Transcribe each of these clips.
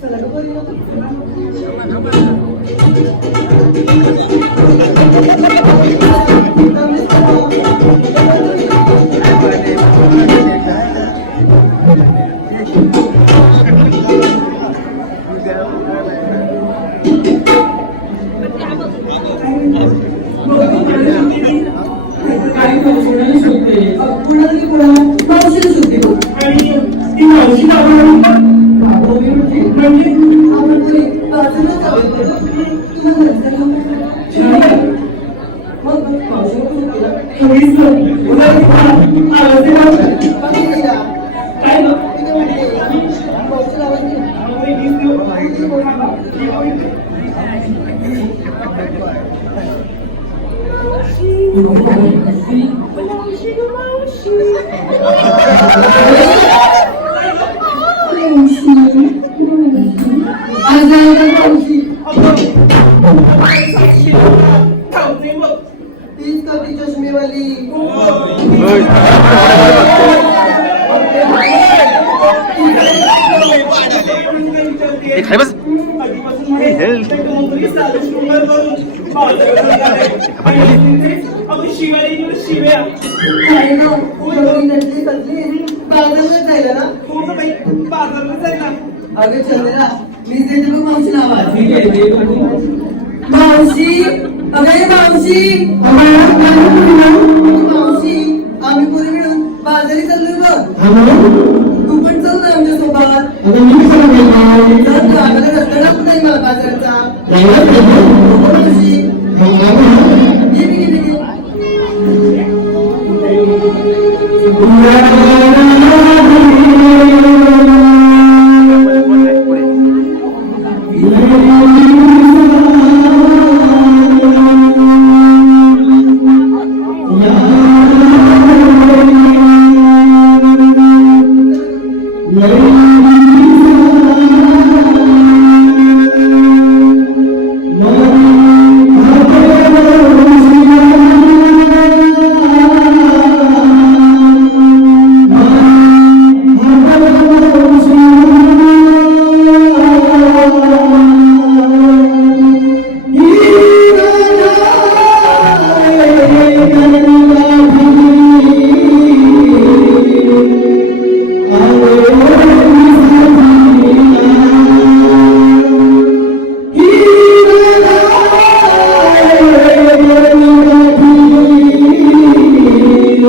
चला गं म्हणजे म्हणजे आपण तरी बाजूला जाऊया बरं. तुम्हाला नंतर मग मग मावशीला ती चष्मेवाली खाली बस. शिव्या काय ना एवढी नटली सटली बाजारात जायला ना अगं चंद्रा मी देते बघ ते बघू. मावशी अगं मावशी. मावशी आम्ही पुढे मिळून बाजारी चाललोय बघ. तू पण चल ना आमच्यासोबत. रस्ता दाखवत नाही मला बाजारचा.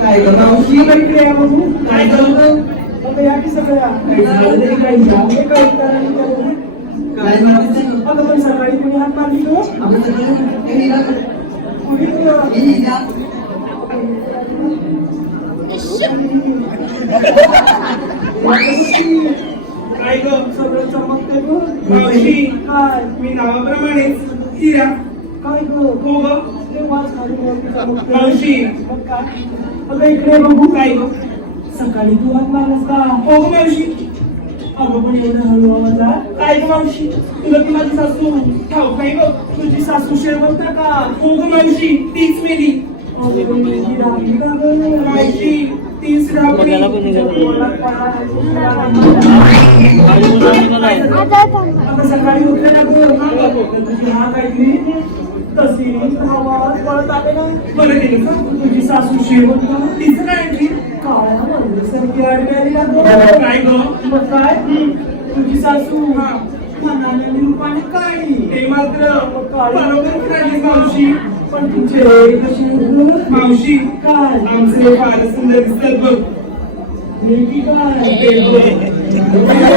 काय ग मावशी इकडे या बघू. काय झालं आता या की सगळ्या? काही झालं तरी काही झालं? काही काय म्हणते आता पण सकाळी तुम्ही हात मारली तो? आपण सगळं. कुणी. काय ग सगळं चमकते ग मावशी. काय मी नावाप्रमाणे हिरा काय ग हो ग ते वाच खाली मावशी. मग काय अगं इकडे बघू काय ग सकाळी तू हात मारलास का हो ग मावशी अगं पण एवढं हळू आवाजा काय ग मावशी तुला ती माझी सासू ठाऊ काय ग तुझी सासू शेवंत का हो ग मावशी तीच मेली अगं पण राहिली का ग मावशी आता सकाळी उठले ना ग तुझी हा काहीतरी तशी आवाज पळत आले ना? बरं का? तुझी सासू शेवंत का तिचं काय आणली काळ्या मंदिरसारखी आडवी आली ना ग? काय ग? मग काय? तुझी सासू हा. मनाने आणि रूपाने काळी. हे मात्र बरोबर मावशी. पण तुझे कशी आहेत ग? मावशी काय आमचे फार सुंदर दिसतात बघ हे की काय ते बघ.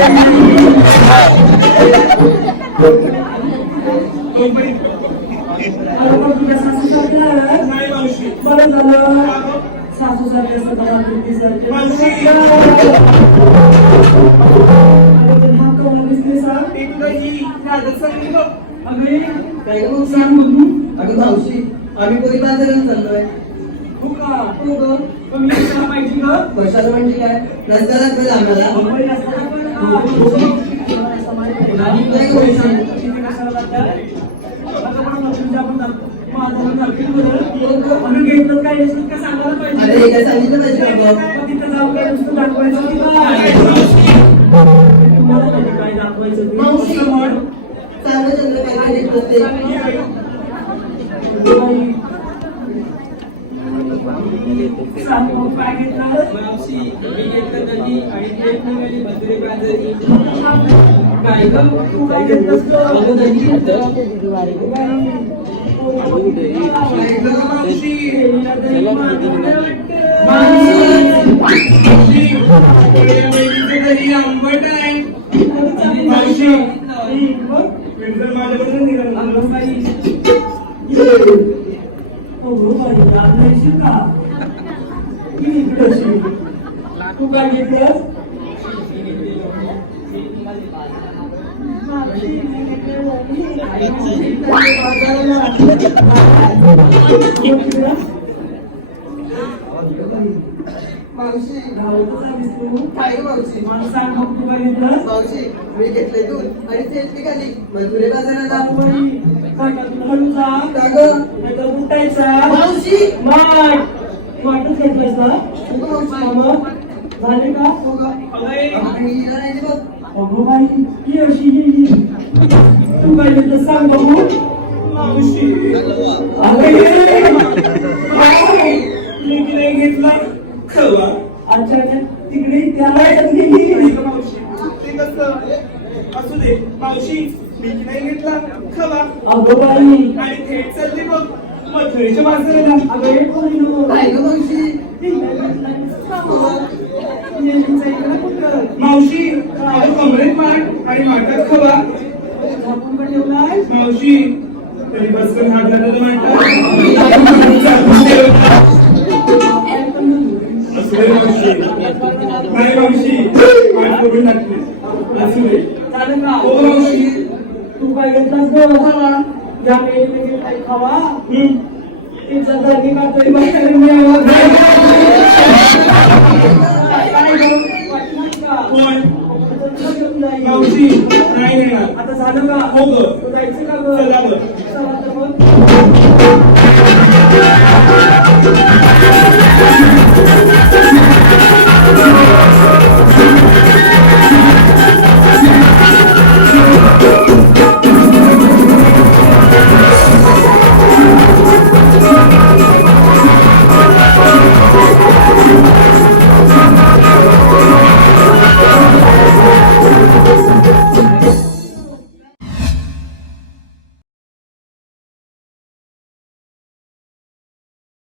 तोपर्यंत अरे पण तुझ्या सासू सारख्या नाही मावशी बरं झालं का ग? सासू सारखे सगळ्या सारखे मावशी. हा कवला दिसते सांग ते तुला ही नादच सांगली बघ अगे काय ग मावशी? सांग बघू अगं मावशी बाजारात चाललोय. हो का? हो ग. पण मी कशाला पाहिजे ग? वर्षाला म्हणजे काय रस्त्याला लागतोय आम्हाला मुंबई रस्त्याला पण काय पण पण काय हे काय सांगितलं पाहिजे का बघ? मग तिथं जाऊन काय नुसतं दाखवायचं की काय? तुम्हाला माहिती काय दाखवायचं ते? मावशी. असं म्हण. चांगलं चांगलं काय काय घेतलं ते बाई. सांग मग काय घेतलं? मावशी मी घेतलं नदी आणि ते निघाली मधुरे बाजारी काय ग? तू काय घेतलंस ग? अगं दही होतं. बाई. काय ग मावशी खेळीला दही मारलं वाटतं. मावशी थोड्या वेळीचं दही आंबट आहे मावशी हम्म, बघ. जर माझ्याकडून निघालं अगं बाई. अगं बाई, राग नाही का? मी इकडे अशी. तू काय मावशी धावतच मावशी मावशी मी घेतले दूध आणि थेट खाली मधुरे बाजाराला उठायचा. मावशी वाटच घेतलंस का? हो झाले का अगो बाई ही अशी गेली तू काय सांग बघू नाही घेतला खवा अच्छा अच्छा तिकडे त्याला गेली मावशी असू दे मावशी मी नाही घेतला खवा. अगो बाई. आणि थेट चालली बघ मथुरेच्या अगं मावशी? मावशी अगं कमरेत मांड आणि माठात खवा मावशी तरी बसकन हात घालायला मावशी करून टाकले असू दे झालं हो मावशी तू काय घेतलास खावा ज्या वेळी काही खावा तिचा कातरी